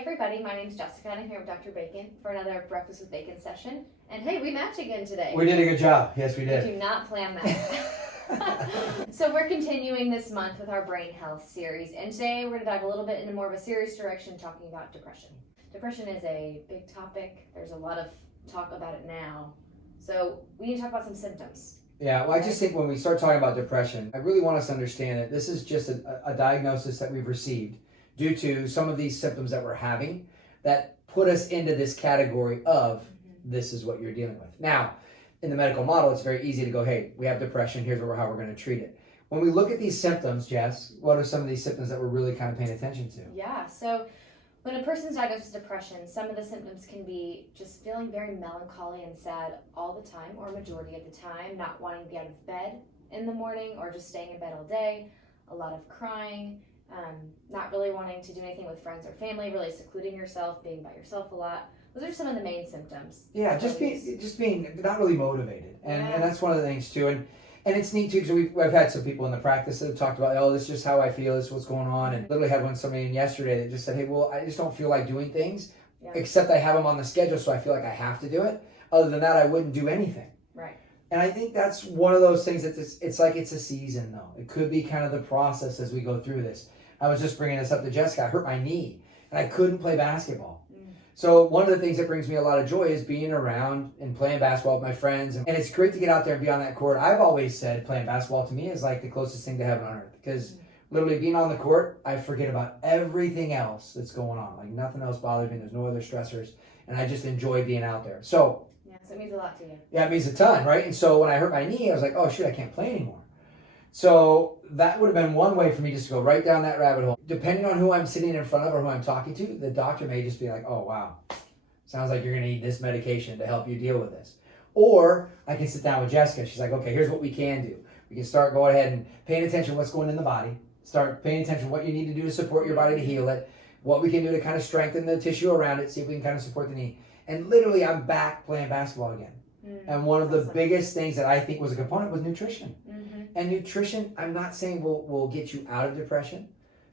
Hey everybody, my name's Jessica and I'm here with Dr. Bacon for another Breakfast with Bacon session. And hey, we match again today. We did a good job. Yes, we did. We do not plan that. So we're continuing this month with our brain health series. And today we're going to dive a little bit into more of a serious direction talking about depression. Depression is a big topic. There's a lot of talk about it now. So we need to talk about some symptoms. Yeah, well, I just think when we start talking about depression, I really want us to understand that this is just a diagnosis that we've received due to some of these symptoms that we're having that put us into this category of this is what you're dealing with. Now, in the medical model, it's very easy to go, hey, we have depression, here's how we're going to treat it. When we look at these symptoms, Jess, what are some of these symptoms that we're really kind of paying attention to? Yeah, so when a person's diagnosed with depression, some of the symptoms can be just feeling very melancholy and sad all the time, or a majority of the time, not wanting to be out of bed in the morning or just staying in bed all day, a lot of crying, not really wanting to do anything with friends or family, really secluding yourself, being by yourself a lot. Those are some of the main symptoms. Yeah, just being not really motivated. And that's one of the things too. And it's neat too, because I've had some people in the practice that have talked about, oh, this is just how I feel, this is what's going on. And literally had somebody in yesterday that just said, hey, well, I just don't feel like doing things, except I have them on the schedule, so I feel like I have to do it. Other than that, I wouldn't do anything. Right. And I think that's one of those things that it's like it's a season, though. It could be kind of the process as we go through this. I was just bringing this up to Jessica. I hurt my knee, and I couldn't play basketball. So one of the things that brings me a lot of joy is being around and playing basketball with my friends. And it's great to get out there and be on that court. I've always said playing basketball to me is like the closest thing to heaven on earth. Because literally being on the court, I forget about everything else that's going on. Like nothing else bothers me. There's no other stressors. And I just enjoy being out there. So it means a lot to you. Yeah, it means a ton, right? And so when I hurt my knee, I was like, oh, shoot, I can't play anymore. So that would have been one way for me just to go right down that rabbit hole. Depending on who I'm sitting in front of or who I'm talking to, the doctor may just be like, oh, wow, sounds like you're going to need this medication to help you deal with this. Or I can sit down with Jessica. She's like, okay, here's what we can do. We can start going ahead and paying attention to what's going in the body. Start paying attention to what you need to do to support your body to heal it. What we can do to kind of strengthen the tissue around it. See if we can kind of support the knee. And literally, I'm back playing basketball again. And one of the biggest things that I think was a component was nutrition. And nutrition, I'm not saying will get you out of depression,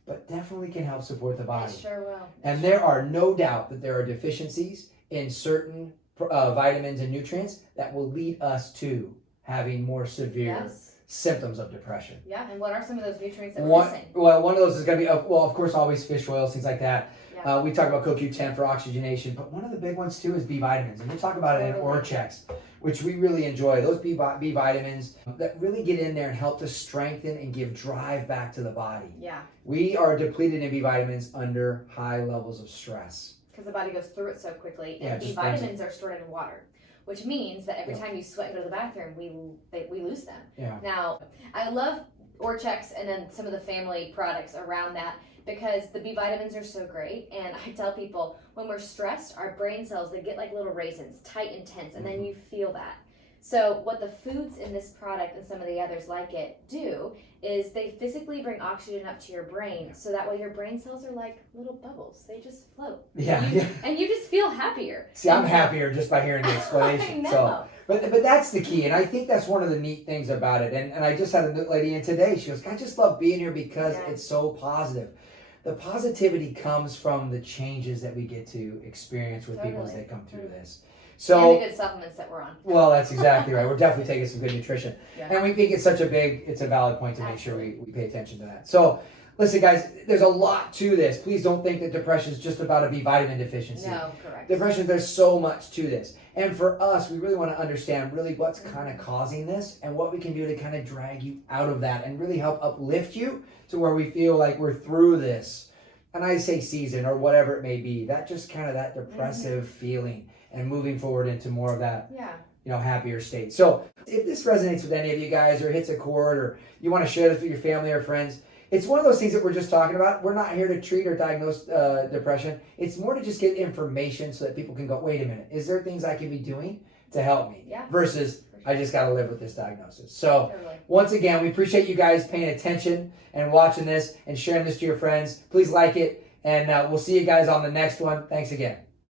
but definitely can help support the body. It sure will. And there are no doubt that there are deficiencies in certain vitamins and nutrients that will lead us to having more severe symptoms of depression. Yeah, and what are some of those nutrients that we're missing? Well, one of those is going to be, well, of course, always fish oils, things like that. Yeah. We talk about CoQ10 for oxygenation, but one of the big ones too is B vitamins. And we talk about it in Orchex, which we really enjoy. Those B vitamins that really get in there and help to strengthen and give drive back to the body. Yeah. We are depleted in B vitamins under high levels of stress. Because the body goes through it so quickly. And B vitamins are stored in water, which means that every time you sweat and go to the bathroom, we lose them. Yeah. Now, I love Orchex and then some of the family products around that, because the B vitamins are so great. And I tell people, when we're stressed, our brain cells, they get like little raisins, tight and tense, and then you feel that. So what the foods in this product and some of the others like it do is they physically bring oxygen up to your brain, so that way your brain cells are like little bubbles. They just float. Yeah. And you just feel happier. See, I'm happier just by hearing the explanation. I know. So, but that's the key, and I think that's one of the neat things about it. And I just had a lady in today. She goes, I just love being here because it's so positive. The positivity comes from the changes that we get to experience with people as they come through this. So, and the good supplements that we're on. Well, that's exactly right. We're definitely taking some good nutrition. Yeah. And we think it's it's a valid point to make sure we pay attention to that. So, listen, guys, there's a lot to this. Please don't think that depression is just about a B vitamin deficiency. No, correct. Depression, there's so much to this. And for us, we really want to understand really what's kind of causing this and what we can do to kind of drag you out of that and really help uplift you to where we feel like we're through this. And I say season or whatever it may be, that just kind of that depressive feeling and moving forward into more of that, happier state. So if this resonates with any of you guys or hits a chord or you want to share this with your family or friends, it's one of those things that we're just talking about. We're not here to treat or diagnose depression. It's more to just get information so that people can go, wait a minute, is there things I can be doing to help me? Yeah. Versus I just got to live with this diagnosis. So once again, we appreciate you guys paying attention and watching this and sharing this to your friends. Please like it, and we'll see you guys on the next one. Thanks again.